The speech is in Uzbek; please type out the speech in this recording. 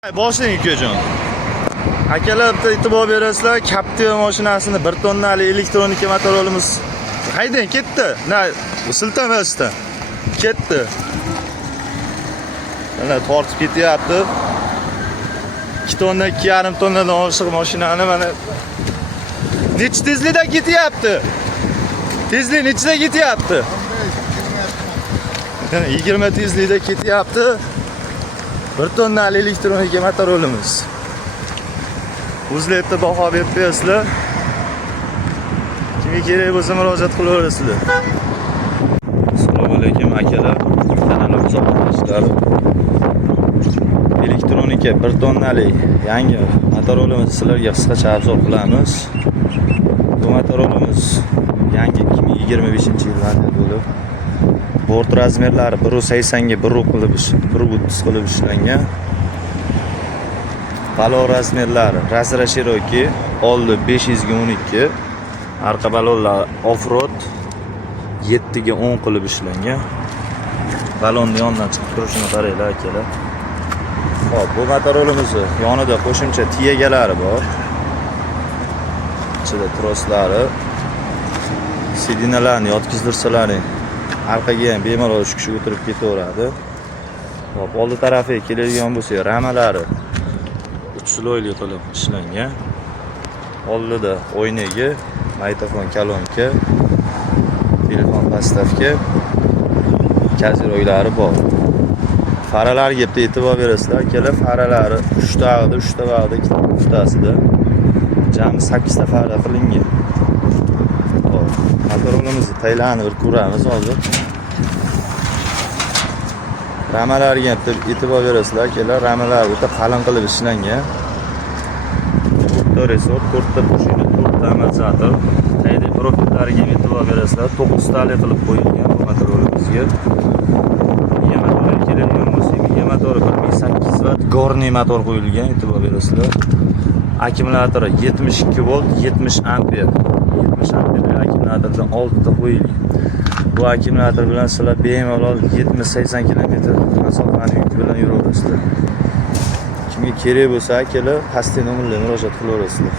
Boshlang ukajon. Akalar bitta e'tibor berasizlar, Captiva mashinasini 1 tonnali elektronika motorolimiz haydang ketdi. Na, siltamasdan ketdi. Mana tortib ketyapti. 2 tonna, 2,5 tonnadan oshiq mashinani mana nech tezlikda ketyapti. Tezlik nechida ketyapti? 20 tezlikda ketyapti. 1 tonnali elektronika motorolimiz. O'zlarda baho berib berasizlar. Kimga kerak bo'lsa murojaat qilaverasizlar. Assalomu alaykum akalar, kanalimiz obunachilari. Elektronika 1 tonnali yangi motorolimizni sizlarga qisqacha obzor qilamiz. Bu motorolimiz yangi 2025-yildan bo'lib bort razmerlari 1.80 ga 1.30 qilib ishlangan. Balon razmerlari Razra Cherokee oldi 500 ga 12, arqa balonlar off-road 7 ga 10 qilib ishlangan. Balonni yondan chiqib turishini qaranglar akalar. Xo'p, bu motorolimizni yonida qo'shimcha tiyagalari bor. Ichida troslari, sidinalarni yotkizdirsalaring arqaga ham bemalol shu kishi o'tirib ketaveradi. Hop, oldi tarafiga keladigan bo'lsa, ramalari 3 sloyli qilib ishlangan. Oldida o'ynagi, magnitofon kolonka, telefon pastavka, kaziroylari bor. Faralariga bitta e'tibor berasizlar, akalar, faralari 3 ta vaqtda, 2 ta o'rtasida jami 8 ta fara qilingan. Hop, motorolimizni taylarni bir ko'ramiz hozir. Ramalariga e'tibor berasizlar, akalar, ramalar o'ta qalin qilib ishlangan. Resort, 4 ta mashina, 4 ta amortizator. Qayda profillariga e'tibor berasizlar, 9 tali qilib qo'yilgan bu motorimizga. Miya motori keladigan bo'lsa, miya motori 1008 vatt gorni motor qo'yilgan, e'tibor berasizlar. Akkumulyatori 72 volt, 70 amper. 70 amperli akkumulyatordan 6 ta qo'yilgan. Bu akkumulyator bilan sizlar bemalol 70-80 km masofani yuk bilan yuraverasizlar. Kimga kerak bo'lsa, akalar, pastda nomerlarga murojaat qilaverasizlar.